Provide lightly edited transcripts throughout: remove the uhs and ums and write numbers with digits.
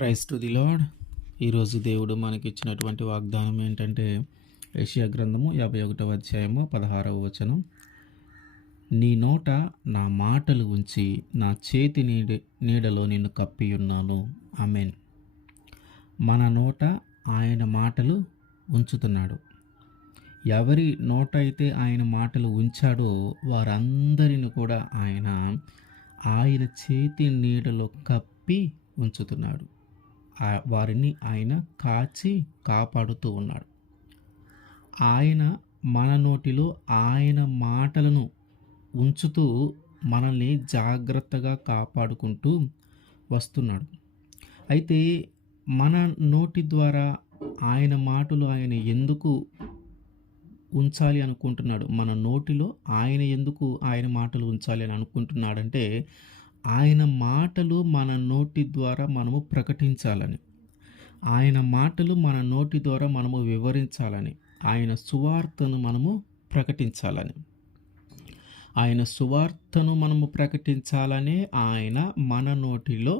Praise to the lord. ఈరోజు దేవుడు మనకిచ్చినటువంటి వాగ్దానం ఏంటంటే, యెషయా గ్రంథము 51వ అధ్యాయము 16వ వచనం. నీ నోట నా మాటలు ఉంచి నా చేతి నీడలో నిన్ను కప్పియున్నాను. ఆమేన్. మన నోట ఆయన మాటలు ఉంచుతున్నాడు. ఎవరి నోట అయితే ఆయన మాటలు ఉంచాడో వారందరిని కూడా ఆయన చేతి నీడలో కప్పి ఉంచుతున్నాడు. వారిని ఆయన కాచి కాపాడుతూ ఉన్నాడు. ఆయన మన నోటిలో ఆయన మాటలను ఉంచుతూ మనల్ని జాగ్రత్తగా కాపాడుకుంటూ వస్తున్నాడు. అయితే మన నోటి ద్వారా ఆయన మాటలు ఆయన ఎందుకు ఉంచాలి అనుకుంటున్నాడు? మన నోటిలో ఆయన ఎందుకు ఆయన మాటలు ఉంచాలి అని అనుకుంటున్నాడంటే, ఆయన మాటలు మన నోటి ద్వారా మనము ప్రకటించాలని, ఆయన మాటలు మన నోటి ద్వారా మనము వివరించాలని, ఆయన సువార్తను మనము ప్రకటించాలని, ఆయన సువార్తను మనము ప్రకటించాలనే ఆయన మన నోటిలో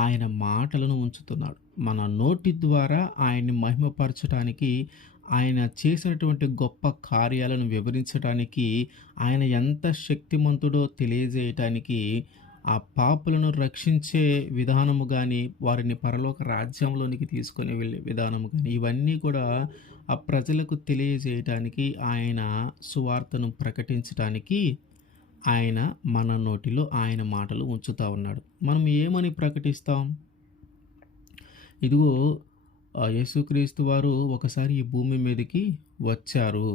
ఆయన మాటలను ఉంచుతున్నాడు. మన నోటి ద్వారా ఆయన్ని మహిమపరచడానికి, ఆయన చేసినటువంటి గొప్ప కార్యాలను వివరించడానికి, ఆయన ఎంత శక్తిమంతుడో తెలియజేయటానికి, ఆ పాపులను రక్షించే విధానము కానీ, వారిని పరలోక రాజ్యంలోనికి తీసుకొని వెళ్ళే విధానము కానీ, ఇవన్నీ కూడా ఆ ప్రజలకు తెలియజేయటానికి, ఆయన సువార్తను ప్రకటించటానికి ఆయన మన నోటిలో ఆయన మాటలు ఉంచుతూ ఉన్నాడు. మనం ఏమని ప్రకటిస్తాం? ఇదిగో యేసుక్రీస్తు వారు ఒకసారి ఈ భూమి మీదకి వచ్చారు.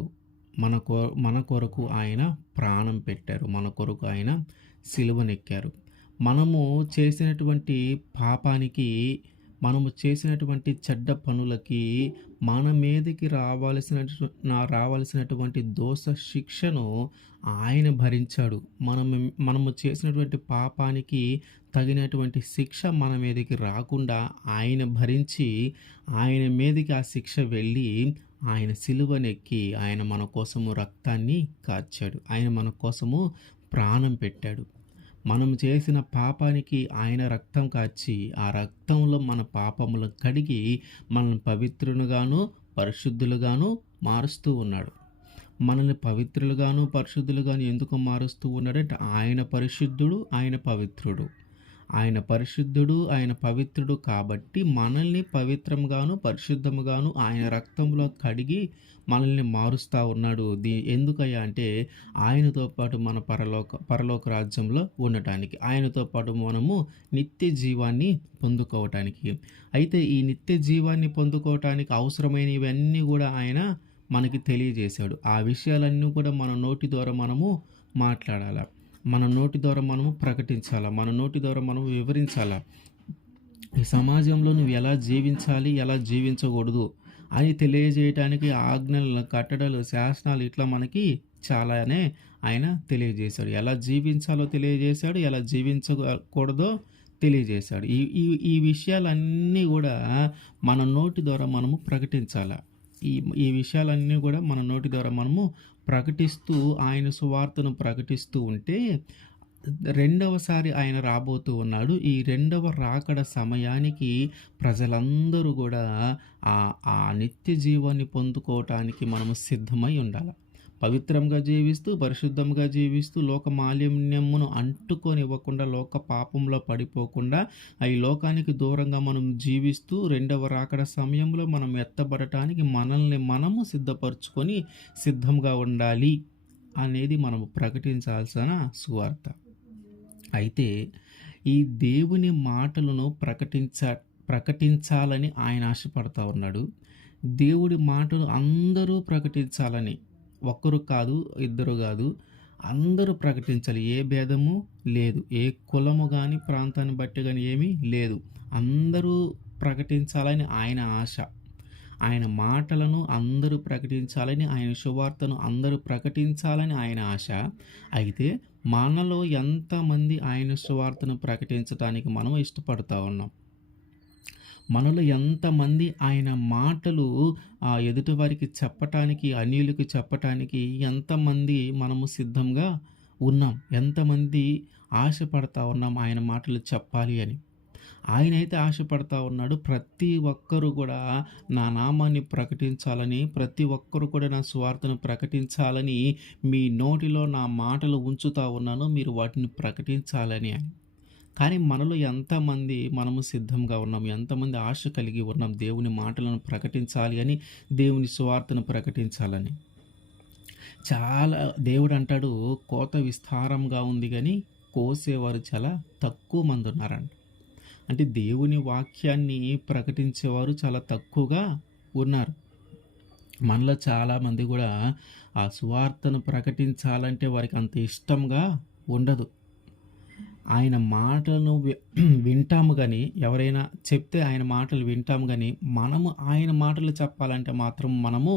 మన కొరకు ఆయన ప్రాణం పెట్టారు. మన కొరకు ఆయన సిలువనెక్కారు. మనము చేసినటువంటి పాపానికి, మనము చేసినటువంటి చెడ్డ పనులకి మన మీదకి రావాల్సినటువంటి దోష శిక్షను ఆయన భరించాడు. మనము చేసినటువంటి పాపానికి తగినటువంటి శిక్ష మన మీదకి రాకుండా ఆయన భరించి, ఆయన మీదకి ఆ శిక్ష వెళ్ళి ఆయన సిలువనెక్కి ఆయన మన కోసము రక్తాన్ని కార్చాడు. ఆయన మన కోసము ప్రాణం పెట్టాడు. మనం చేసిన పాపానికి ఆయన రక్తం కార్చి, ఆ రక్తంలో మన పాపములను కడిగి మనల్ని పవిత్రులుగాను పరిశుద్ధులుగాను మారుస్తూ ఉన్నాడు. మనల్ని పవిత్రులుగాను పరిశుద్ధులుగాను ఎందుకు మారుస్తూ ఉన్నాడంటే, ఆయన పరిశుద్ధుడు, ఆయన పవిత్రుడు. ఆయన పరిశుద్ధుడు, ఆయన పవిత్రుడు కాబట్టి మనల్ని పవిత్రంగాను పరిశుద్ధముగాను ఆయన రక్తంలో కడిగి మనల్ని మారుస్తూ ఉన్నాడు. ఎందుకయ్యా అంటే, ఆయనతో పాటు మన పరలోక రాజ్యంలో ఉండటానికి, ఆయనతో పాటు మనము నిత్య జీవాన్ని పొందుకోవటానికి. అయితే ఈ నిత్య జీవాన్ని పొందుకోవటానికి అవసరమైనవన్నీ కూడా ఆయన మనకి తెలియజేశాడు. ఆ విషయాలన్నీ కూడా మన నోటి ద్వారా మనము మాట్లాడాలా, మన నోటి ద్వారా మనము ప్రకటించాలా, మన నోటి ద్వారా మనము వివరించాలా. ఈ సమాజంలో నువ్వు ఎలా జీవించాలి, ఎలా జీవించకూడదు అని తెలియజేయటానికి ఆజ్ఞలు, కట్టడలు, శాసనాలు ఇట్లా మనకి చాలానే ఆయన తెలియజేశాడు. ఎలా జీవించాలో తెలియజేశాడు, ఎలా జీవించకూడదో తెలియజేశాడు. ఈ విషయాలన్నీ కూడా మన నోటి ద్వారా మనము ప్రకటించాలా. ఈ విషయాలన్నీ కూడా మన నోటి ద్వారా మనము ప్రకటిస్తూ ఆయన సువార్తను ప్రకటిస్తూ ఉంటే, రెండవసారి ఆయన రాబోతూ ఉన్నాడు. ఈ రెండవ రాకడ సమయానికి ప్రజలందరూ కూడా ఆ నిత్య జీవాన్ని పొందుకోవటానికి మనము సిద్ధమై ఉండాలి. పవిత్రంగా జీవిస్తూ, పరిశుద్ధంగా జీవిస్తూ, లోక మాలిన్యమును అంటుకొనివ్వకుండా, లోక పాపంలో పడిపోకుండా, ఈ లోకానికి దూరంగా మనం జీవిస్తూ, రెండవ రాకడ సమయంలో మనం ఎత్తబడటానికి మనల్ని మనము సిద్ధపరచుకొని సిద్ధంగా ఉండాలి అనేది మనము ప్రకటించాల్సిన సువార్త. అయితే ఈ దేవుని మాటలను ప్రకటించాలని ఆయన ఆశపడతా ఉన్నాడు. దేవుడి మాటలు అందరూ ప్రకటించాలని, ఒక్కరు కాదు, ఇద్దరు కాదు, అందరూ ప్రకటించాలి. ఏ భేదము లేదు, ఏ కులము కానీ ప్రాంతాన్ని బట్టి కానీ ఏమీ లేదు. అందరూ ప్రకటించాలని ఆయన ఆశ. ఆయన మాటలను అందరూ ప్రకటించాలని, ఆయన సువార్తను అందరూ ప్రకటించాలని ఆయన ఆశ. అయితే మనలో ఎంతమంది ఆయన సువార్తను ప్రకటించడానికి మనం ఇష్టపడుతూ ఉన్నాం? మనలో ఎంతమంది ఆయన మాటలు ఎదుటి వారికి చెప్పటానికి, అన్యులకు చెప్పటానికి ఎంతమంది మనము సిద్ధంగా ఉన్నాం? ఎంతమంది ఆశపడతా ఉన్నాం ఆయన మాటలు చెప్పాలి అని? ఆయనైతే ఆశపడతా ఉన్నాడు. ప్రతి ఒక్కరు గూడా నా నామాన్ని ప్రకటించాలని, ప్రతి ఒక్కరు కూడా నా సువార్తను ప్రకటించాలని మీ నోటిలో నా మాటలు ఉంచుతా ఉన్నాను. మీరు వాటిని ప్రకటించాలని అని. కానీ మనలో ఎంతమంది మనము సిద్ధంగా ఉన్నాం? ఎంతమంది ఆశ కలిగి ఉన్నాం దేవుని మాటలను ప్రకటించాలి అని, దేవుని సువార్తను ప్రకటించాలని? చాలా దేవుడంటాడు, "కోత విస్తారంగా ఉంది గానీ, కోసేవారు చాలా తక్కువ మందున్నారంట." అంటే దేవుని వాక్యాన్ని ప్రకటించేవారు చాలా తక్కువగా ఉన్నారు. మనలో చాలామంది గూడా ఆ సువార్తను ప్రకటించాలంటే వారికి అంత ఇష్టంగా ఉండదు. ఆయన మాటలను వింటాము గానీ, ఎవరైనా చెప్తే ఆయన మాటలు వింటాము గానీ, మనము ఆయన మాటలు చెప్పాలంటే మాత్రం మనము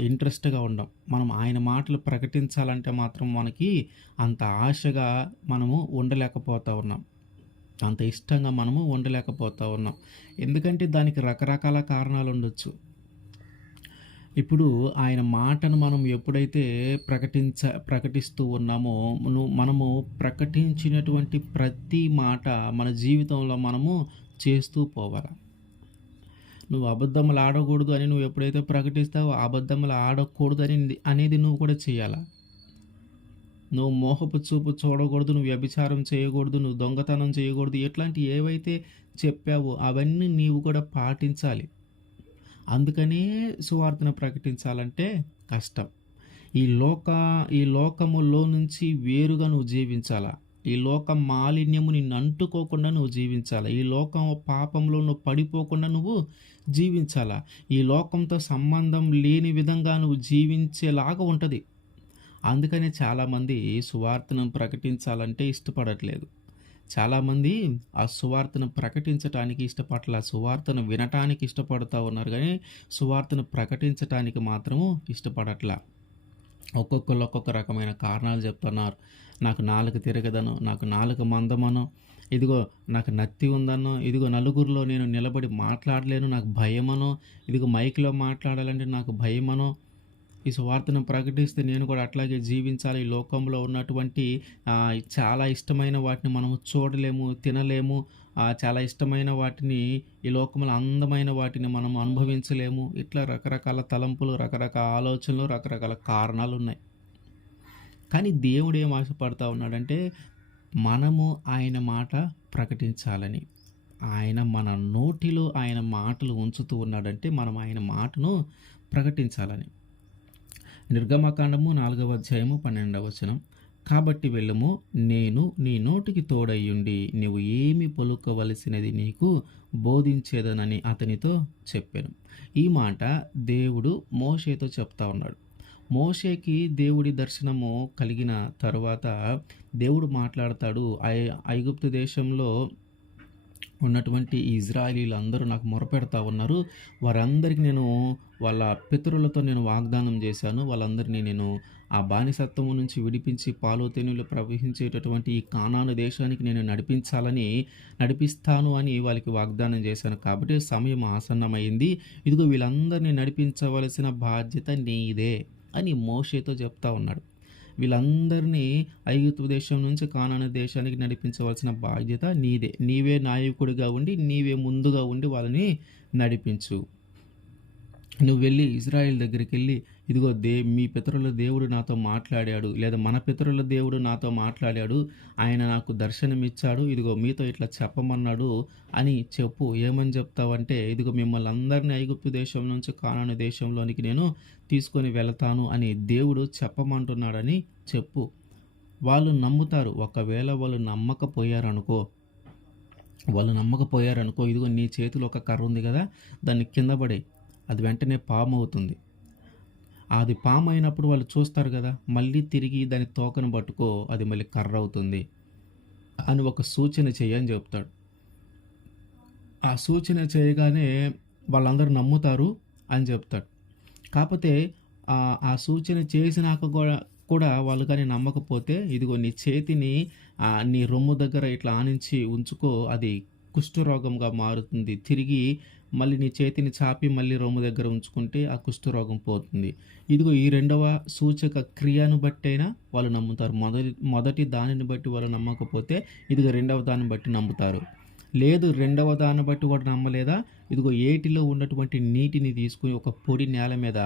ఇంట్రెస్ట్‌గా ఉండం. మనం ఆయన మాటలు ప్రకటించాలంటే మాత్రం మనకి అంత ఆశగా మనము ఉండలేకపోతా ఉన్నాం. అంత ఇష్టంగా మనము ఉండలేకపోతా ఉన్నాం. ఎందుకంటే దానికి రకరకాల కారణాలుండొచ్చు. ఇప్పుడు ఆయన మాటను మనం ఎప్పుడైతే ప్రకటిస్తూ ఉన్నామో, మనము ప్రకటించినటువంటి ప్రతి మాట మన జీవితంలో మనము చేస్తూ పోవాల. నువ్వు అబద్ధములు ఆడకూడదు అని నువ్వు ఎప్పుడైతే ప్రకటిస్తావో, అబద్ధములు ఆడకూడదని అనేది నువ్వు కూడా చేయాల. నువ్వు మోహపు చూపు చూడకూడదు, నువ్వు వ్యభిచారం చేయకూడదు, నువ్వు దొంగతనం చేయకూడదు, ఇట్లాంటివి ఏవైతే చెప్పావో అవన్నీ నీవు కూడా పాటించాలి. అందుకనే సువార్తను ప్రకటించాలంటే కష్టం. ఈ లోక ఈ లోకములో నుంచి వేరుగా నువ్వు జీవించాలా. ఈ లోక మాలిన్యము నిన్ను అంటుకోకుండా నువ్వు జీవించాలా. ఈ లోకం పాపంలో నువ్వు పడిపోకుండా నువ్వు జీవించాలా. ఈ లోకంతో సంబంధం లేని విధంగా నువ్వు జీవించేలాగా ఉంటది. అందుకనే చాలామంది సువార్తను ప్రకటించాలంటే ఇష్టపడట్లేదు. చాలామంది ఆ సువార్తను ప్రకటించటానికి ఇష్టపడట్ల. సువార్తను వినటానికి ఇష్టపడతా ఉన్నారు గానీ, సువార్తను ప్రకటించటానికి మాత్రము ఇష్టపడట్ల. ఒక్కొక్కళ్ళు ఒక్కొక్క రకమైన కారణాలు చెప్తున్నారు. నాకు నాలుక తిరగదనో, నాకు నాలుక మందమనో, ఇదిగో నాకు నత్తి ఉందనో, ఇదిగో నలుగురిలో నేను నిలబడి మాట్లాడలేను నాకు భయమనో, ఇదిగో మైక్‌లో మాట్లాడాలంటే నాకు భయమనో, ఈ సువార్తను ప్రకటిస్తే నేను కూడా అట్లాగే జీవించాలి. ఈ లోకంలో ఉన్నటువంటి చాలా ఇష్టమైన వాటిని మనము చూడలేము, తినలేము. చాలా ఇష్టమైన వాటిని, ఈ లోకంలో అందమైన వాటిని మనం అనుభవించలేము. ఇట్లా రకరకాల తలంపులు, రకరకాల ఆలోచనలు, రకరకాల కారణాలున్నాయి. కానీ దేవుడేం ఆశపడతా ఉన్నాడంటే, మనము ఆయన మాట ప్రకటించాలని. ఆయన మన నోటిలో ఆయన మాటలు ఉంచుతూ ఉన్నాడంటే, మనం ఆయన మాటను ప్రకటించాలని. నిర్గమకాండము 4వ అధ్యాయము 12వ వచనం. కాబట్టి వెళ్ళుము, నేను నీ నోటికి తోడయ్యుండి నీవు ఏమి పలుకవలసినది నీకు బోధించేదనని అతనితో చెప్పాను. ఈ మాట దేవుడు మోషేతో చెప్తా ఉన్నాడు. మోషేకి దేవుడి దర్శనము కలిగిన తరువాత దేవుడు మాట్లాడతాడు. ఐగుప్తు దేశంలో ఉన్నటువంటి ఈ ఇజ్రాయేలీలందరూ నాకు మొరపెడతా ఉన్నారు. వారందరికీ నేను వాళ్ళ పితరులతో నేను వాగ్దానం చేశాను. వాళ్ళందరినీ నేను ఆ బానిసత్వము నుంచి విడిపించి పాలు తేనెలు ప్రవహించేటటువంటి ఈ కానాను దేశానికి నేను నడిపిస్తాను అని వాళ్ళకి వాగ్దానం చేశాను. కాబట్టి సమయం ఆసన్నమైంది. ఇదిగో వీళ్ళందరినీ నడిపించవలసిన బాధ్యత నీదే అని మోషేతో చెప్తా ఉన్నాడు. వీళ్ళందరినీ ఐగుప్తు దేశం నుంచి కానాను దేశానికి నడిపించవలసిన బాధ్యత నీదే. నీవే నాయకుడిగా ఉండి, నీవే ముందుగా ఉండి వాళ్ళని నడిపించు. నువ్వు వెళ్ళి ఇజ్రాయెల్ దగ్గరికి వెళ్ళి, ఇదిగో మీ పితరుల దేవుడు నాతో మాట్లాడాడు, లేదా మన పితరుల దేవుడు నాతో మాట్లాడాడు, ఆయన నాకు దర్శనమిచ్చాడు, ఇదిగో మీతో ఇట్లా చెప్పమన్నాడు అని చెప్పు. ఏమని చెప్తావంటే, ఇదిగో మిమ్మల్ని అందరినీ ఐగుప్తు దేశం నుంచి కానాను దేశంలోనికి నేను తీసుకొని వెళతాను అని దేవుడు చెప్పమంటున్నాడని చెప్పు. వాళ్ళు నమ్ముతారు. ఒకవేళ వాళ్ళు నమ్మకపోయారనుకో, ఇదిగో నీ చేతిలో ఒక కర్ర ఉంది కదా, దాన్ని కింద పడేయి. అది వెంటనే పాము అవుతుంది. అది పాము అయినప్పుడు వాళ్ళు చూస్తారు కదా, మళ్ళీ తిరిగి దాని తోకను పట్టుకో, అది మళ్ళీ కర్ర అవుతుంది అని ఒక సూచన చెయ్యని చెప్తాడు. ఆ సూచన చేయగానే వాళ్ళందరూ నమ్ముతారు అని చెప్తాడు. కాకపోతే ఆ సూచన చేసినాక కూడా వాళ్ళు కానీ నమ్మకపోతే, ఇదిగో నీ చేతిని నీ రొమ్ము దగ్గర ఇట్లా ఆనించి ఉంచుకో, అది కుష్ఠరోగంగా మారుతుంది. తిరిగి మళ్ళీ నీ చేతిని చాపి మళ్ళీ రొమ్ము దగ్గర ఉంచుకుంటే ఆ కుష్ఠరోగం పోతుంది. ఇదిగో ఈ రెండవ సూచక క్రియను బట్టైనా వాళ్ళు నమ్ముతారు. మొదటి దానిని బట్టి వాళ్ళు నమ్మకపోతే, ఇదిగో రెండవ దాన్ని బట్టి నమ్ముతారు. లేదు రెండవ దాన్ని బట్టి వాడు నమ్మలేదా? ఇదిగో ఏటిలో ఉన్నటువంటి నీటిని తీసుకొని ఒక పొడి నేల మీద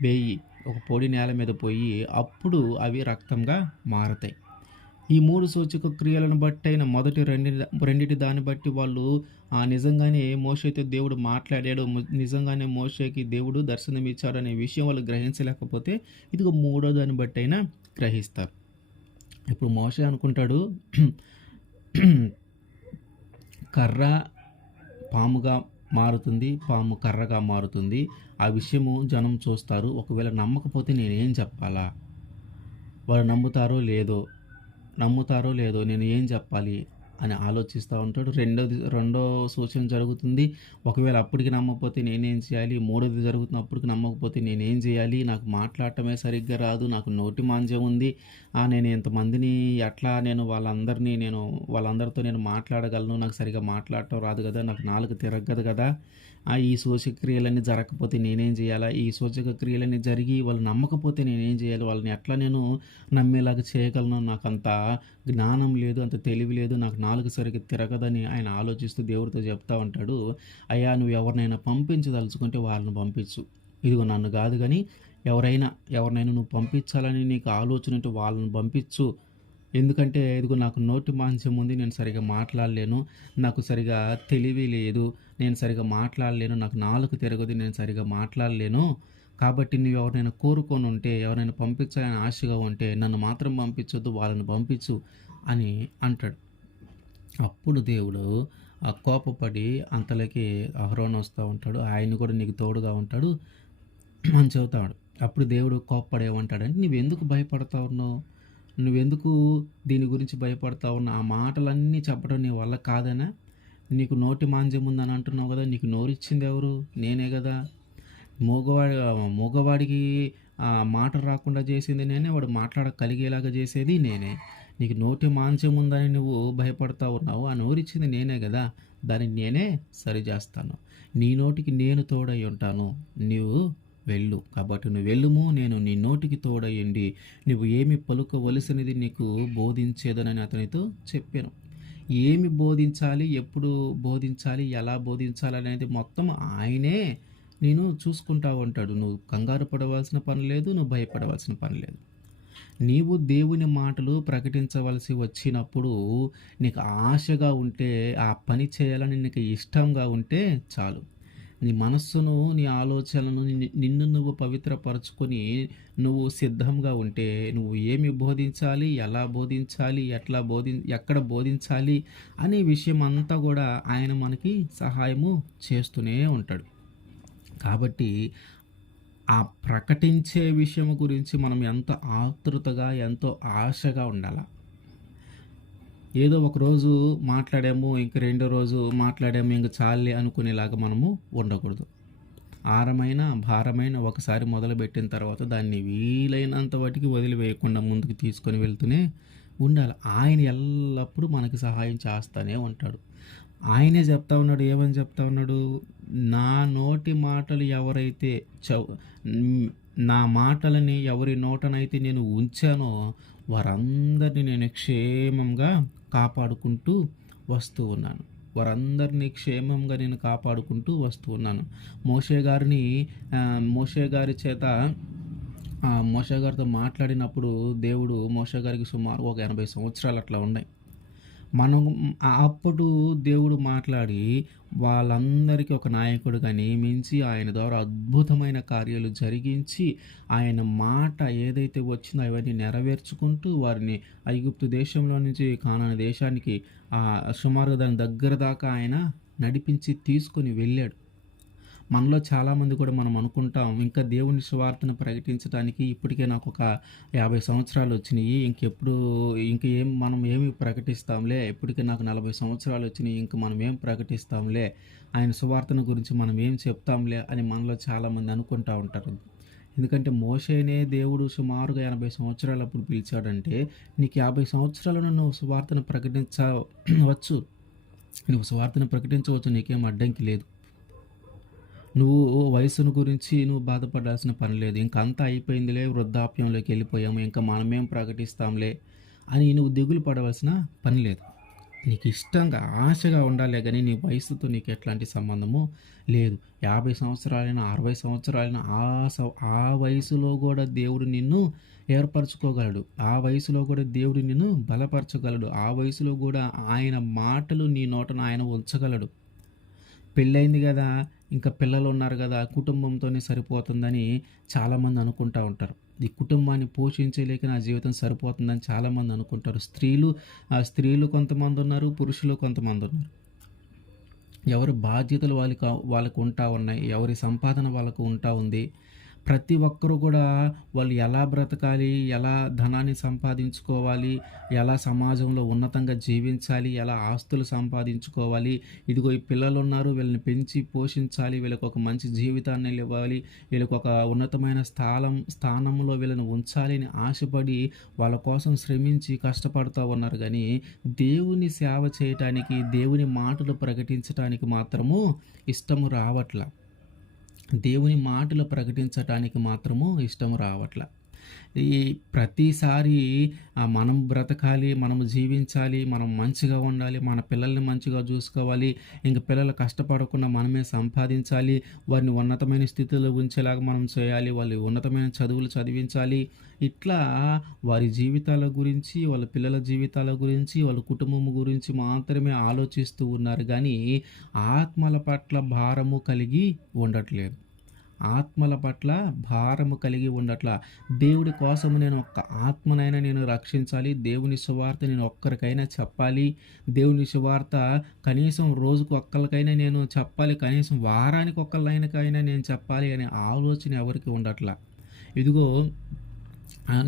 వేయి. ఒక పొడి నేల మీద పోయి అప్పుడు అవి రక్తంగా మారతాయి. ఈ 3 సూచక క్రియలను బట్టైన మొదటి రెండిటి దాన్ని బట్టి వాళ్ళు నిజంగానే మోషేతో దేవుడు మాట్లాడాడు. నిజంగానే మోషేకి దేవుడు దర్శనమిచ్చాడనే విషయం వాళ్ళు గ్రహించలేకపోతే, ఇదిగో మూడో దాన్ని బట్టైనా గ్రహిస్తారు. ఇప్పుడు మోషే అనుకుంటాడు కర్ర పాముగా మారుతుంది, పాము కర్రగా మారుతుంది. ఆ విషయము జనం చూస్తారు. ఒకవేళ నమ్మకపోతే నేనేం చెప్పాలా? వాళ్ళు నమ్ముతారో లేదో నేను ఏం చెప్పాలి అని ఆలోచిస్తూ ఉంటాడు. రెండో సూచన జరుగుతుంది. ఒకవేళ అప్పటికి నమ్మకపోతే నేనేం చేయాలి? మూడోది జరుగుతుంది. అప్పటికి నమ్మకపోతే నేనేం చేయాలి? నాకు మాట్లాడటమే సరిగ్గా రాదు. నాకు నోటి మాంద్యం ఉంది. నేను ఇంతమందిని ఎట్లా వాళ్ళందరితో నేను మాట్లాడగలను? నాకు సరిగ్గా మాట్లాడటం రాదు కదా! నాకు నాలుక తిరగదు కదా! ఈ సూచక క్రియలన్నీ జరగకపోతే నేనేం చేయాలా? ఈ సూచక క్రియలన్నీ జరిగి వాళ్ళు నమ్మకపోతే నేనేం చేయాలి? వాళ్ళని ఎట్లా నేను నమ్మేలాగా చేయగలను? నాకంత జ్ఞానం లేదు, అంత తెలివి లేదు, నాకు నాలుక సరిగ్గా తిరగదని ఆయన ఆలోచిస్తూ దేవుడితో చెప్తా ఉంటాడు. అయ్యా, నువ్వు ఎవరినైనా పంపించదలుచుకుంటే వాళ్ళని పంపించు. ఇదిగో నన్ను కాదు కానీ ఎవరినైనా నువ్వు పంపించాలని నీకు ఆలోచన ఉంటే వాళ్ళని పంపించు. ఎందుకంటే ఇదిగో నాకు నోటి మాంద్యం ఉంది, నేను సరిగ్గా మాట్లాడలేను, నాకు సరిగ్గా తెలివి లేదు, నేను సరిగ్గా మాట్లాడలేను, నాకు నాలుక తిరగదు, నేను సరిగ్గా మాట్లాడలేను. కాబట్టి నువ్వు ఎవరినైనా కోరుకొని ఉంటే, ఎవరైనా పంపించాలని ఆశగా ఉంటే నన్ను మాత్రం పంపించొద్దు, వాళ్ళని పంపించు అని అంటాడు. అప్పుడు దేవుడు కోపపడి అంతలోకి అహరోను వస్తూ ఉంటాడు. ఆయన కూడా నీకు తోడుగా ఉంటాడు అని చెబుతాడు. అప్పుడు దేవుడు కోప్పడి ఏమంటాడంటే, నువ్వెందుకు భయపడతా ఉన్నావు? నువ్వెందుకు దీని గురించి భయపడతా ఉన్నావు? ఆ మాటలన్నీ చెప్పడం నీ వల్ల కాదనా? నీకు నోటి మాంద్యం ఉందని అంటున్నావు కదా! నీకు నోరిచ్చింది ఎవరు? నేనే కదా! మూగవాడికి మాట రాకుండా చేసింది నేనే, వాడు మాట్లాడగలిగేలాగా చేసేది నేనే. నీకు నోటి మాంద్యం ఉందని నువ్వు భయపడతా ఉన్నావు. ఆ నోరిచ్చింది నేనే కదా! దాన్ని నేనే సరిచేస్తాను. నీ నోటికి నేను తోడై ఉంటాను. నీవు వెళ్ళు. కాబట్టి నువ్వు వెళ్ళుము, నేను నీ నోటికి తోడయ్యండి, నువ్వు ఏమి పలుకవలసినది నీకు బోధించేదనని అతనితో చెప్పాను. ఏమి బోధించాలి, ఎప్పుడు బోధించాలి, ఎలా బోధించాలి అనేది మొత్తం ఆయనే నేను చూసుకుంటా ఉంటాడు. నువ్వు కంగారు పడవలసిన పని లేదు, నువ్వు భయపడవలసిన పని లేదు. నీవు దేవుని మాటలు ప్రకటించవలసి వచ్చినప్పుడు నీకు ఆశగా ఉంటే, ఆ పని చేయాలని నీకు ఇష్టంగా ఉంటే చాలు. నీ మనస్సును, నీ ఆలోచనలను, నిన్ను నువ్వు పవిత్రపరచుకొని నువ్వు సిద్ధంగా ఉంటే, నువ్వు ఏమి బోధించాలి, ఎలా బోధించాలి, ఎక్కడ బోధించాలి అనే విషయం అంతా కూడా ఆయన మనకి సహాయము చేస్తూనే ఉంటాడు. కాబట్టి ఆ ప్రకటించే విషయం గురించి మనం ఎంతో ఆతృతగా, ఎంతో ఆశగా ఉండాలి. ఏదో ఒకరోజు మాట్లాడాము, ఇంక రెండో రోజు మాట్లాడాము, ఇంక చాలే అనుకునేలాగా మనము ఉండకూడదు. భారమైన ఒకసారి మొదలుపెట్టిన తర్వాత దాన్ని వీలైనంత వాటికి వదిలివేయకుండా ముందుకు తీసుకొని వెళ్తూనే ఉండాలి. ఆయన ఎల్లప్పుడూ మనకి సహాయం చేస్తూనే ఉంటాడు. ఆయనే చెప్తా ఉన్నాడు, ఏమని చెప్తా ఉన్నాడు? నా నోటి మాటలు ఎవరైతే నా మాటలని ఎవరి నోటనైతే నేను ఉంచానో వారందరినీ నేను క్షేమంగా కాపాడుకుంటూ వస్తూ ఉన్నాను. నేను కాపాడుకుంటూ వస్తూ ఉన్నాను. మోషే గారి చేత మోషే గారితో మాట్లాడినప్పుడు దేవుడు మోషే గారికి సుమారు ఒక 80 సంవత్సరాలు అట్లా ఉన్నాయి. అప్పుడు దేవుడు మాట్లాడి వాళ్ళందరికీ ఒక నాయకుడిగా నియమించి ఆయన ద్వారా అద్భుతమైన కార్యాలు జరిగించి ఆయన మాట ఏదైతే వచ్చిందో అవన్నీ నెరవేర్చుకుంటూ వారిని ఐగుప్తు దేశంలో నుంచి కానాను దేశానికి సుమారుగా దాని దగ్గర దాకా ఆయన నడిపించి తీసుకొని వెళ్ళాడు. మనలో చాలామంది కూడా మనం అనుకుంటాం, ఇంకా దేవుని సువార్తను ప్రకటించడానికి ఇప్పటికే నాకు ఒక 50 సంవత్సరాలు వచ్చినాయి, మనం ఏమి ప్రకటిస్తాంలే, ఇప్పటికే నాకు 40 సంవత్సరాలు వచ్చినాయి, ఇంక మనం ఏం ప్రకటిస్తాంలే, ఆయన సువార్తను గురించి మనం ఏం చెప్తాంలే అని మనలో చాలామంది అనుకుంటూ ఉంటారు. ఎందుకంటే మోషేనే దేవుడు సుమారుగా 80 సంవత్సరాలు అప్పుడు పిలిచాడంటే, నీకు 50 సంవత్సరాలను నువ్వు సువార్తను ప్రకటించవచ్చు, నీకేం అడ్డంకి లేదు. నువ్వు వయసును గురించి నువ్వు బాధపడాల్సిన పని లేదు. అంతా అయిపోయిందిలే, వృద్ధాప్యంలోకి వెళ్ళిపోయాము, ఇంకా మనమేం ప్రకటిస్తాంలే అని నువ్వు దిగులు పడవలసిన పని లేదు. నీకిష్టంగా, ఆశగా ఉండాలే గానీ, నీ వయస్సుతో నీకెట్లాంటి సంబంధము లేదు. 50 సంవత్సరాలైనా, 60 సంవత్సరాలైనా ఆ వయసులో గూడా దేవుడు నిన్ను ఏర్పరచుకోగలడు. ఆ వయసులో గూడా దేవుడు నిన్ను బలపరచగలడు. ఆ వయసులో గూడా ఆయన మాటలు నీ నోటన ఆయన ఉంచగలడు. పెళ్ళయింది గదా! ఇంకా పిల్లలున్నారు గదా! కుటుంబంతోనే సరిపోతుందని చాలామంది అనుకుంటా ఉంటారు. ఈ కుటుంబాన్ని పోషించలేక నా జీవితం సరిపోతుందని చాలామంది అనుకుంటారు. స్త్రీలు కొంతమందున్నారు, పురుషులు కొంతమందున్నారు. ఎవరి బాధ్యతలు వాళ్ళకు ఉంటా ఉన్నాయి. ఎవరి సంపాదన వాళ్ళకు ఉంటా ఉంది. ప్రతి ఒక్కరు గూడా వాళ్ళు ఎలా బ్రతకాలి, ఎలా ధనాన్ని సంపాదించుకోవాలి, ఎలా సమాజంలో ఉన్నతంగా జీవించాలి, ఎలా ఆస్తులు సంపాదించుకోవాలి, ఇదిగో ఈ పిల్లలున్నారు వీళ్ళని పెంచి పోషించాలి, వీళ్ళకొక మంచి జీవితాన్నివ్వాలి, వీళ్ళకొక ఉన్నతమైన స్థానంలో వీళ్ళని ఉంచాలి అని ఆశపడి వాళ్ళ కోసం శ్రమించి కష్టపడతా ఉన్నారు గానీ, దేవుని సేవ చేయటానికి, దేవుని మాటలు ప్రకటించటానికి మాత్రము ఇష్టము రావట్ల. దేవుని మాటలు ప్రకటించటానికి మాత్రము ఇష్టం రావట్ల. ఈ ప్రతిసారి మనం బ్రతకాలి, మనము జీవించాలి, మనం మంచిగా ఉండాలి, మన పిల్లల్ని మంచిగా చూసుకోవాలి, ఇంక పిల్లలు కష్టపడకుండా మనమే సంపాదించాలి, వారిని ఉన్నతమైన స్థితిలో ఉంచేలాగా మనం చేయాలి, వాళ్ళు ఉన్నతమైన చదువులు చదివించాలి. ఇట్లా వారి జీవితాల గురించి, వాళ్ళ పిల్లల జీవితాల గురించి, వాళ్ళ కుటుంబం గురించి మాత్రమే ఆలోచిస్తూ ఉన్నారు గానీ, ఆత్మల పట్ల భారము కలిగి ఉండట్లేదు. ఆత్మల పట్ల భారము కలిగి ఉండట్ల. దేవుడి కోసం నేను ఒక్క ఆత్మనైనా నేను రక్షించాలి. దేవుని సువార్త నేను ఒక్కరికైనా చెప్పాలి. దేవుని సువార్త కనీసం రోజుకు ఒక్కళ్ళకైనా నేను చెప్పాలి. కనీసం వారానికి ఒక్కళ్ళకైనా నేను చెప్పాలి అనే ఆలోచన ఎవరికీ ఉండట్ల. ఇదిగో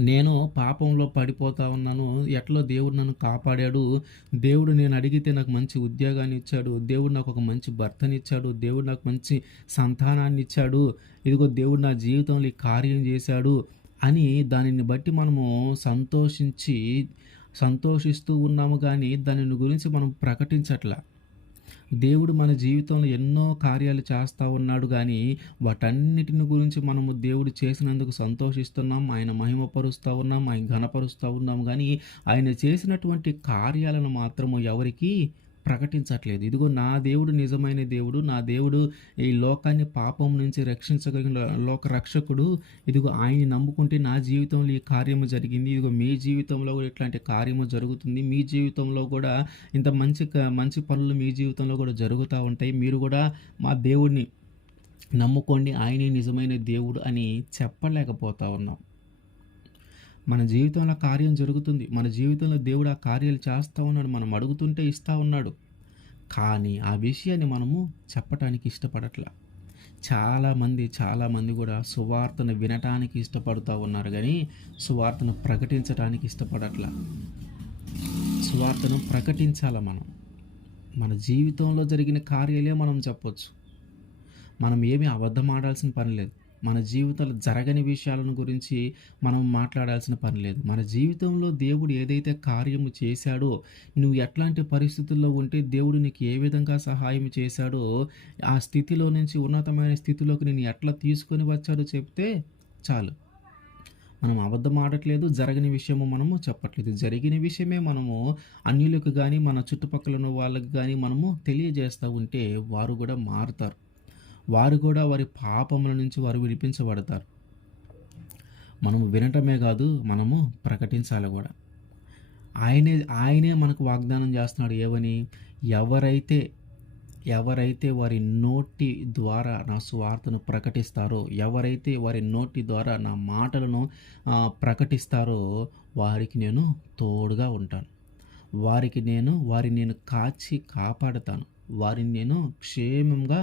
నేను పాపంలో పడిపోతా ఉన్నాను. ఎట్లో దేవుడు నన్ను కాపాడాడు. దేవుడు నేను అడిగితే నాకు మంచి ఉద్యోగాన్ని ఇచ్చాడు. దేవుడు నాకు ఒక మంచి భర్తనిచ్చాడు. దేవుడు నాకు మంచి సంతానాన్ని ఇచ్చాడు. ఇదిగో దేవుడు నా జీవితంలో ఈ కార్యం చేశాడు అని దానిని బట్టి మనము సంతోషిస్తూ ఉన్నాము గానీ, దానిని గురించి మనం ప్రకటించట్ల. దేవుడు మన జీవితంలో ఎన్నో కార్యాలు చేస్తా ఉన్నాడు గానీ, వాటన్నిటిని గురించి మనము దేవుడు చేసినందుకు సంతోషిస్తున్నాం. ఆయన మహిమపరుస్తా ఉన్నాం. ఆయన ఘనపరుస్తా ఉన్నాం గానీ, ఆయన చేసినటువంటి కార్యాలను మాత్రము ఎవరికీ ప్రకటించట్లేదు. ఇదిగో నా దేవుడు నిజమైన దేవుడు. నా దేవుడు ఈ లోకాన్ని పాపం నుంచి రక్షించగలిగిన లోక రక్షకుడు. ఇదిగో ఆయన్ని నమ్ముకుంటే నా జీవితంలో ఈ కార్యము జరిగింది. ఇదిగో మీ జీవితంలో కూడా ఇట్లాంటి కార్యము జరుగుతుంది. మీ జీవితంలో కూడా ఇంత మంచి పనులు మీ జీవితంలో కూడా జరుగుతూ ఉంటాయి. మీరు కూడా మా దేవుడిని నమ్ముకోండి. ఆయనే నిజమైన దేవుడు అని చెప్పలేకపోతా ఉన్నాం. మన జీవితంలో కార్యం జరుగుతుంది. మన జీవితంలో దేవుడు ఆ కార్యాలు చేస్తూ ఉన్నాడు. మనం అడుగుతుంటే ఇస్తా ఉన్నాడు. కానీ ఆ విషయాన్ని మనము చెప్పటానికి ఇష్టపడట్ల. చాలామంది కూడా సువార్తను వినటానికి ఇష్టపడుతూ ఉన్నారు కానీ, సువార్తను ప్రకటించటానికి ఇష్టపడట్ల. సువార్తను ప్రకటించాల మనం. మన జీవితంలో జరిగిన కార్యాలే మనం చెప్పొచ్చు. మనం ఏమీ అబద్ధం ఆడాల్సిన పని లేదు. మన జీవితంలో జరగని విషయాలను గురించి మనం మాట్లాడాల్సిన పని లేదు. మన జీవితంలో దేవుడు ఏదైతే కార్యము చేశాడో, నువ్వు ఎట్లాంటి పరిస్థితుల్లో ఉంటే దేవుడు నీకు ఏ విధంగా సహాయం చేశాడో, ఆ స్థితిలో నుంచి ఉన్నతమైన స్థితిలోకి నేను ఎట్లా తీసుకొని వచ్చాడో చెప్తే చాలు. మనం అబద్ధం ఆడట్లేదు. జరగని విషయము మనము చెప్పట్లేదు. జరిగిన విషయమే మనము అన్యులకు గానీ, మన చుట్టుపక్కల ఉన్న వాళ్ళకి గానీ మనము తెలియజేస్తూ ఉంటే వారు కూడా మారుతారు. వారు కూడా వారి పాపముల నుంచి వారు విడిపించబడతారు. మనము వినటమే కాదు, మనము ప్రకటించాలి కూడా. ఆయనే మనకు వాగ్దానం చేస్తున్నాడు. ఏమని? ఎవరైతే వారి నోటి ద్వారా నా సువార్తను ప్రకటిస్తారో, ఎవరైతే వారి నోటి ద్వారా నా మాటలను ప్రకటిస్తారో వారికి నేను తోడుగా ఉంటాను. వారిని నేను కాచి కాపాడతాను. వారిని నేను క్షేమంగా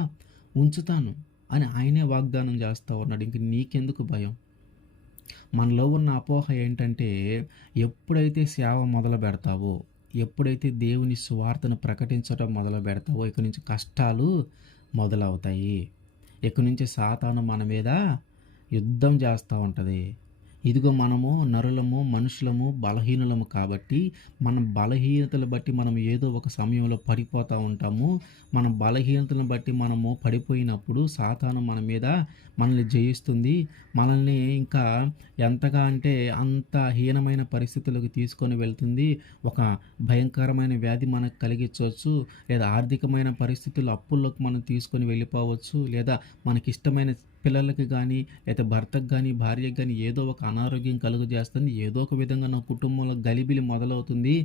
ఉంచుతాను అని ఆయనే వాగ్దానం చేస్తూ ఉన్నాడు. ఇంక నీకెందుకు భయం? మనలో ఉన్న అపోహ ఏంటంటే, ఎప్పుడైతే సేవ మొదలు పెడతావో, ఎప్పుడైతే దేవుని సువార్తను ప్రకటించడం మొదలు పెడతావో, ఇక నుంచి కష్టాలు మొదలవుతాయి. ఇక నుంచి సాతాను మన మీద యుద్ధం చేస్తూ ఉంటుంది. ఇదిగో మనము నరులము, మనుషులము, బలహీనులము కాబట్టి, మన బలహీనతలు బట్టి మనం ఏదో ఒక సమయంలో పడిపోతా ఉంటాము. మన బలహీనతలను బట్టి మనము పడిపోయినప్పుడు సాతాను మన మీద మనల్ని జయిస్తుంది. మనల్ని ఇంకా ఎంతగా అంటే అంత హీనమైన పరిస్థితులకు తీసుకొని వెళ్తుంది. ఒక భయంకరమైన వ్యాధి మనకు కలిగించవచ్చు. లేదా ఆర్థికమైన పరిస్థితుల్లో అప్పుల్లోకి మనం తీసుకొని వెళ్ళిపోవచ్చు. లేదా మనకిష్టమైన పిల్లలకి గానీ, లేతే భర్తకు గానీ, భార్యకి గానీ ఏదో ఒక అనారోగ్యం కలుగజేస్తుంది. ఏదో ఒక విధంగా నా కుటుంబంలో గలిబిలి మొదలవుతుంది.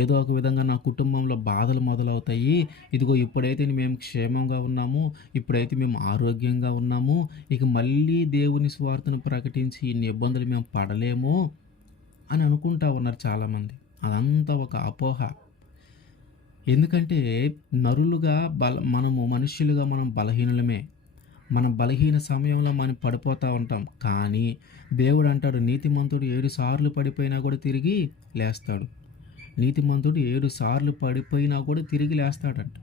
ఏదో ఒక విధంగా నా కుటుంబంలో బాధలు మొదలవుతాయి. ఇదిగో ఇప్పుడైతే మేము క్షేమంగా ఉన్నాము. ఇప్పుడైతే మేము ఆరోగ్యంగా ఉన్నాము. ఇక మళ్ళీ దేవుని సువార్తను ప్రకటించి ఇన్ని ఇబ్బందులు మేము పడలేము అని అనుకుంటా ఉన్నారు చాలామంది. అదంతా ఒక అపోహ. ఎందుకంటే నరులుగా మనము మనుష్యులుగా మనం బలహీనులమే. మన బలహీన సమయంలో మనం పడిపోతూ ఉంటాం. కానీ దేవుడు అంటాడు, నీతిమంతుడు 7 సార్లు పడిపోయినా కూడా తిరిగి లేస్తాడు. నీతిమంతుడు 7 సార్లు పడిపోయినా కూడా తిరిగి లేస్తాడంట.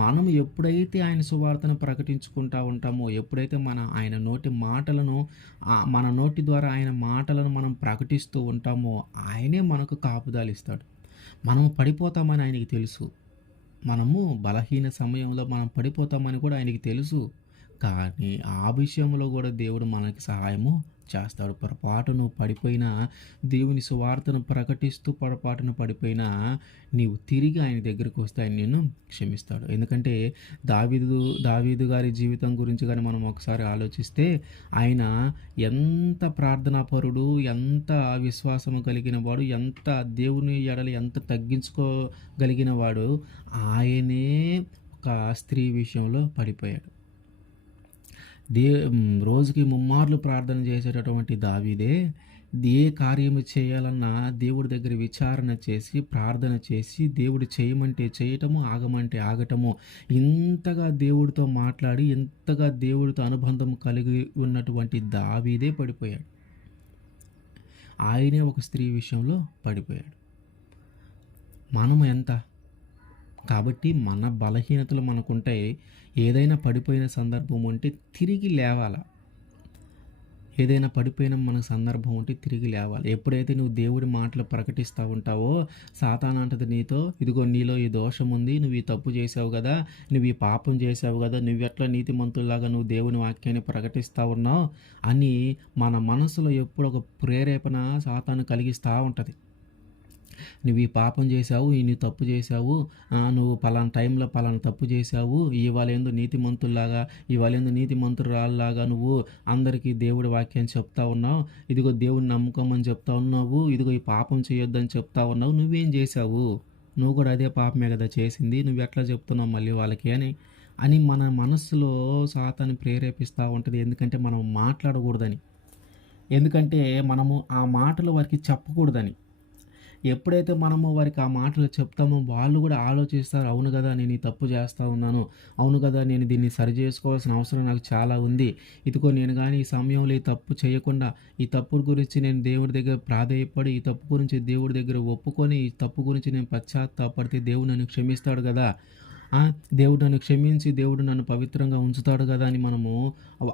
మనం ఎప్పుడైతే ఆయన సువార్తను ప్రకటించుకుంటా ఉంటామో, ఎప్పుడైతే ఆయన నోటి మాటలను మన నోటి ద్వారా ఆయన మాటలను మనం ప్రకటిస్తూ ఉంటామో, ఆయనే మనకు కాపుదలిస్తాడు. మనము పడిపోతామని ఆయనకి తెలుసు. మనము బలహీన సమయంలో మనం పడిపోతామని కూడా ఆయనకి తెలుసు. కానీ ఆ విషయంలో కూడా దేవుడు మనకి సహాయము చేస్తాడు. పొరపాటున పడిపోయినా, దేవుని సువార్తను ప్రకటిస్తూ పొరపాటున పడిపోయినా, నీవు తిరిగి ఆయన దగ్గరికి వస్తే ఆయన నిన్ను క్షమిస్తాడు. ఎందుకంటే దావీదు గారి జీవితం గురించి గాని మనం ఒకసారి ఆలోచిస్తే, ఆయన ఎంత ప్రార్థనాపరుడు, ఎంత విశ్వాసము కలిగిన వాడు, ఎంత దేవుని ఎడల ఎంత తగ్గించుకోగలిగిన వాడు. ఆయనే ఒక స్త్రీ విషయంలో పడిపోయాడు. రోజుకి ముమ్మార్లు ప్రార్థన చేసేటటువంటి దావీదే ఏ కార్యము చేయాలన్నా దేవుడి దగ్గర విచారణ చేసి, ప్రార్థన చేసి, దేవుడు చేయమంటే చేయటము, ఆగమంటే ఆగటము, ఇంతగా దేవుడితో మాట్లాడి, ఇంతగా దేవుడితో అనుబంధం కలిగి ఉన్నటువంటి దావీదే పడిపోయాడు. ఆయనే ఒక స్త్రీ విషయంలో పడిపోయాడు. మనము ఎంత? కాబట్టి మన బలహీనతలు మనకుంటాయి. ఏదైనా పడిపోయిన సందర్భం ఉంటే తిరిగి లేవాల. ఏదైనా పడిపోయిన మన సందర్భం ఉంటే తిరిగి లేవాలి. ఎప్పుడైతే నువ్వు దేవుడి మాటలు ప్రకటిస్తూ ఉంటావో, సాతాను అంటది నీతో, ఇదిగో నీలో ఈ దోషం ఉంది, నువ్వు ఈ తప్పు చేసావు కదా, నువ్వు ఈ పాపం చేసావు కదా, నువ్వెట్లా నీతిమంతుల్లాగా నువ్వు దేవుని వాక్యాన్ని ప్రకటిస్తూ ఉన్నావు అని మన మనసులో ఎప్పుడు ఒక ప్రేరేపణ సాతాను కలిగిస్తూ ఉంటుంది. నువ్వు ఈ పాపం చేసావు, ఈ నువ్వు తప్పు చేసావు, నువ్వు పలానా టైంలో పలానా తప్పు చేసావు, ఇవాళేందో నీతిమంతుల్లాగా, ఇవాళేందో నీతిమంతురాల్లాగా నువ్వు అందరికీ దేవుడి వాక్యాన్ని చెప్తా ఉన్నావు, ఇదిగో దేవుడిని నమ్ముకోమని చెప్తా ఉన్నావు, ఇదిగో ఈ పాపం చేయొద్దని చెప్తా ఉన్నావు, నువ్వేం చేసావు? నువ్వు కూడా అదే పాపమే కదా చేసింది, నువ్వు ఎట్లా చెప్తున్నావు మళ్ళీ వాళ్ళకి అని మన మనస్సులో సాతాను ప్రేరేపిస్తూ ఉంటుంది. ఎందుకంటే మనం మాట్లాడకూడదని, ఎందుకంటే మనము ఆ మాటలు వారికి చెప్పకూడదని. ఎప్పుడైతే మనము వారికి ఆ మాటలు చెప్తామో వాళ్ళు కూడా ఆలోచిస్తారు, అవును కదా నేను ఈ తప్పు చేస్తూ ఉన్నాను, అవును కదా నేను దీన్ని సరి చేసుకోవాల్సిన అవసరం నాకు చాలా ఉంది, ఇదిగో నేను కానీ ఈ సమయంలో ఈ తప్పు చేయకుండా, ఈ తప్పు గురించి నేను దేవుడి దగ్గర ప్రాధేయపడి, ఈ తప్పు గురించి దేవుడి దగ్గర ఒప్పుకొని, ఈ తప్పు గురించి నేను పశ్చాత్తాపడితే దేవుడు నన్ను క్షమిస్తాడు కదా, దేవుడు నన్ను క్షమించి దేవుడు నన్ను పవిత్రంగా ఉంచుతాడు కదా అని మనము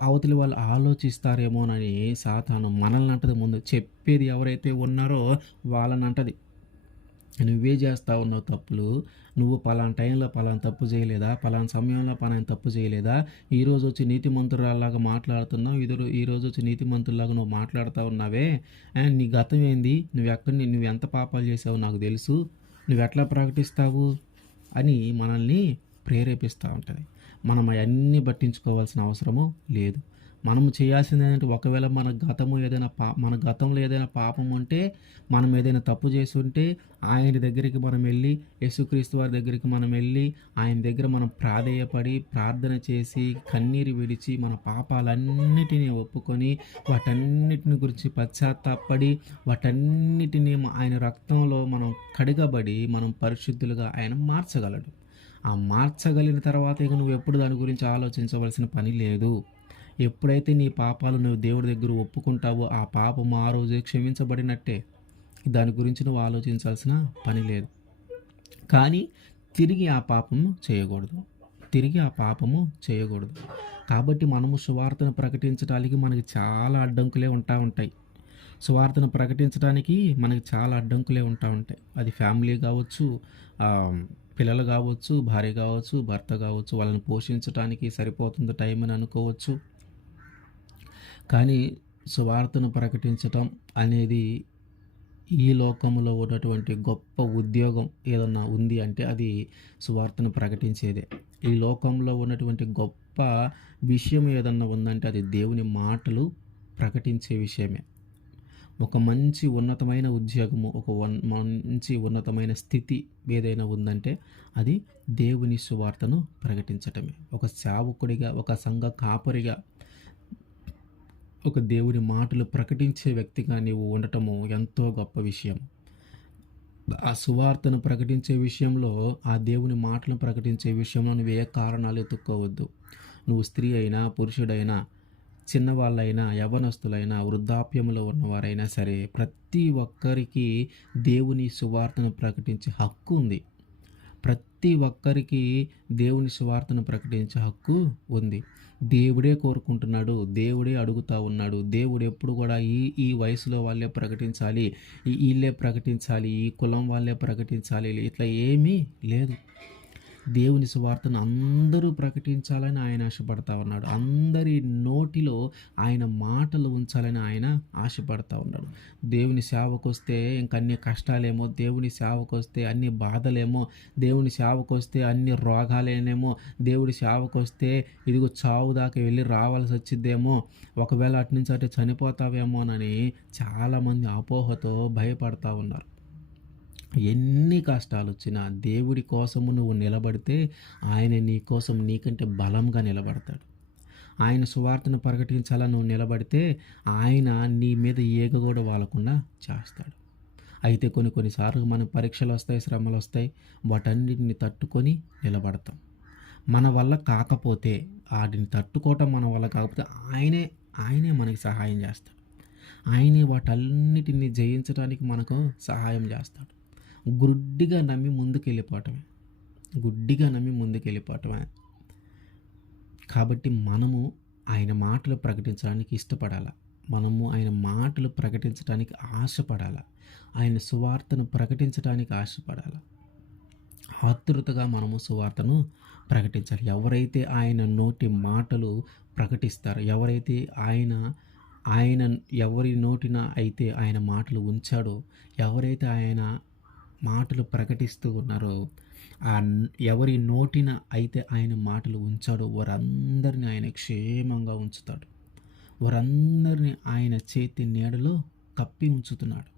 అవతలి వాళ్ళు ఆలోచిస్తారేమోనని సాతాను మనల్ని అంటది. ముందు చెప్పేది ఎవరైతే ఉన్నారో వాళ్ళని అంటది, నువ్వే చేస్తా ఉన్నావు తప్పులు, నువ్వు పలానా టైంలో పలానా తప్పు చేయలేదా, పలానా సమయంలో పలానా తప్పు చేయలేదా, ఈరోజు వచ్చి నీతిమంతురాల్లాగా మాట్లాడుతున్నావు, ఈరోజు వచ్చి నీతిమంతుల్లాగా నువ్వు మాట్లాడుతూ ఉన్నావే, నీ గతం ఏంది, నువ్వు ఎంత పాపాలు చేసావు నాకు తెలుసు, నువ్వు ఎట్లా ప్రకటిస్తావు అని మనల్ని ప్రేరేపిస్తూ ఉంటుంది. మనం అవన్నీ పట్టించుకోవాల్సిన అవసరము లేదు. మనము చేయాల్సింది ఏంటంటే, ఒకవేళ మన గతంలో ఏదైనా పాపం ఉంటే, మనం ఏదైనా తప్పు చేసి ఉంటే ఆయన దగ్గరికి మనం వెళ్ళి, యేసుక్రీస్తు వారి దగ్గరికి మనం వెళ్ళి, ఆయన దగ్గర మనం ప్రాధేయపడి ప్రార్థన చేసి కన్నీరు విడిచి మన పాపాలన్నిటినీ ఒప్పుకొని వాటన్నిటిని గురించి పశ్చాత్తాపడి వాటన్నిటినీ ఆయన రక్తంలో మనం కడగబడి మనం పరిశుద్ధులుగా ఆయన మార్చగలడు. ఆ మార్చగలిగిన తర్వాత ఇక నువ్వు ఎప్పుడు దాని గురించి ఆలోచించవలసిన పని లేదు. ఎప్పుడైతే నీ పాపాలు నువ్వు దేవుడి దగ్గర ఒప్పుకుంటావో ఆ పాపం ఆ రోజే క్షమించబడినట్టే. దాని గురించి నువ్వు ఆలోచించాల్సిన పని లేదు. కానీ తిరిగి ఆ పాపము చేయకూడదు. కాబట్టి మనము సువార్తను ప్రకటించడానికి మనకి చాలా అడ్డంకులే ఉంటాయి. సువార్తను ప్రకటించడానికి మనకి చాలా అడ్డంకులే ఉంటాయి. అది ఫ్యామిలీ కావచ్చు, పిల్లలు కావచ్చు, భార్య కావచ్చు, భర్త కావచ్చు, వాళ్ళని పోషించడానికి సరిపోతుంది టైం అని అనుకోవచ్చు. కానీ సువార్తను ప్రకటించటం అనేది ఈ లోకంలో ఉన్నటువంటి గొప్ప ఉద్యోగం ఏదన్నా ఉంది అంటే అది సువార్తను ప్రకటించేదే. ఈ లోకంలో ఉన్నటువంటి గొప్ప విషయం ఏదన్నా ఉందంటే అది దేవుని మాటలు ప్రకటించే విషయమే. ఒక మంచి ఉన్నతమైన ఉద్యోగము, మంచి ఉన్నతమైన స్థితి ఏదైనా ఉందంటే అది దేవుని సువార్తను ప్రకటించటమే. ఒక సేవకుడిగా, ఒక సంఘ కాపరిగా, ఒక దేవుని మాటలు ప్రకటించే వ్యక్తిగా నీవు ఉండటము ఎంతో గొప్ప విషయం. ఆ సువార్తను ప్రకటించే విషయంలో, ఆ దేవుని మాటలను ప్రకటించే విషయంలో నువ్వు ఏ కారణాలు ఎతుక్కోవద్దు. నువ్వు స్త్రీ అయినా, పురుషుడైనా, చిన్నవాళ్ళైనా, యవ్వనస్తులైనా, వృద్ధాప్యంలో ఉన్నవారైనా సరే, ప్రతి ఒక్కరికి దేవుని సువార్తను ప్రకటించే హక్కు ఉంది. ప్రతి ఒక్కరికి దేవుని సువార్తను ప్రకటించే హక్కు ఉంది. దేవుడే కోరుకుంటున్నాడు, దేవుడే అడుగుతా ఉన్నాడు. దేవుడు ఎప్పుడు కూడా ఈ వయసులో వాళ్ళే ప్రకటించాలి, వీళ్ళే ప్రకటించాలి, ఈ కులం వాళ్ళే ప్రకటించాలి, ఇట్లా ఏమీ లేదు. దేవుని సువార్తను అందరూ ప్రకటించాలని ఆయన ఆశపడతా ఉన్నాడు. అందరి నోటిలో ఆయన మాటలు ఉంచాలని ఆయన ఆశపడతా ఉన్నాడు. దేవుని సేవకొస్తే ఇంకన్ని కష్టాలేమో, దేవుని సేవకొస్తే అన్ని బాధలేమో, దేవుని సేవకొస్తే అన్ని రోగాలేనేమో, దేవుడి సేవకొస్తే ఇదిగో చావు దాకా వెళ్ళి రావాల్సి వచ్చిద్దేమో, ఒకవేళ అటు నుంచి అటు చనిపోతావేమోనని చాలామంది అపోహతో భయపడతా ఉన్నారు. ఎన్ని కష్టాలు వచ్చినా దేవుడి కోసము నువ్వు నిలబడితే ఆయన నీ కోసం నీకంటే బలంగా నిలబడతాడు. ఆయన సువార్తను ప్రకటించాలని నువ్వు నిలబడితే ఆయన నీ మీద ఈగ కూడా వాలకుండా చేస్తాడు. అయితే కొన్నిసార్లు మన పరీక్షలు వస్తాయి, శ్రమలు వస్తాయి, వాటన్నిటిని తట్టుకొని నిలబడతాం. మన వల్ల కాకపోతే, వాటిని తట్టుకోవటం మన వల్ల కాకపోతే ఆయనే మనకి సహాయం చేస్తాడు. ఆయనే వాటన్నిటిని జయించడానికి మనకు సహాయం చేస్తాడు. గుడ్డిగా నమ్మి ముందుకెళ్ళిపోవటమే. కాబట్టి మనము ఆయన మాటలు ప్రకటించడానికి ఇష్టపడాలి. మనము ఆయన మాటలు ప్రకటించడానికి ఆశపడాలి. ఆయన సువార్తను ప్రకటించడానికి ఆశపడాలి. ఆతృతగా మనము సువార్తను ప్రకటించాలి. ఎవరైతే ఆయన నోటి మాటలు ప్రకటిస్తారో, ఎవరైతే ఆయన ఎవరి నోటిన అయితే ఆయన మాటలు ఉంచాడో, ఎవరైతే ఆయన మాటలు ప్రకటిస్తూ ఉన్నారో, ఎవరి నోటిన అయితే ఆయన మాటలు ఉంచాడో వారందరినీ ఆయన క్షేమంగా ఉంచుతాడు. వారందరినీ ఆయన చేతి నీడలో కప్పి ఉంచుతున్నాడు.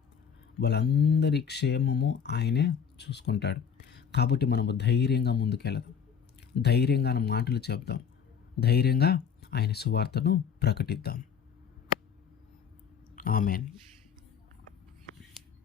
వాళ్ళందరి క్షేమము ఆయనే చూసుకుంటాడు. కాబట్టి మనము ధైర్యంగా ముందుకెళదాం, ధైర్యంగా మాటలు చెప్దాం, ధైర్యంగా ఆయన సువార్తను ప్రకటిద్దాం. ఆమేన్.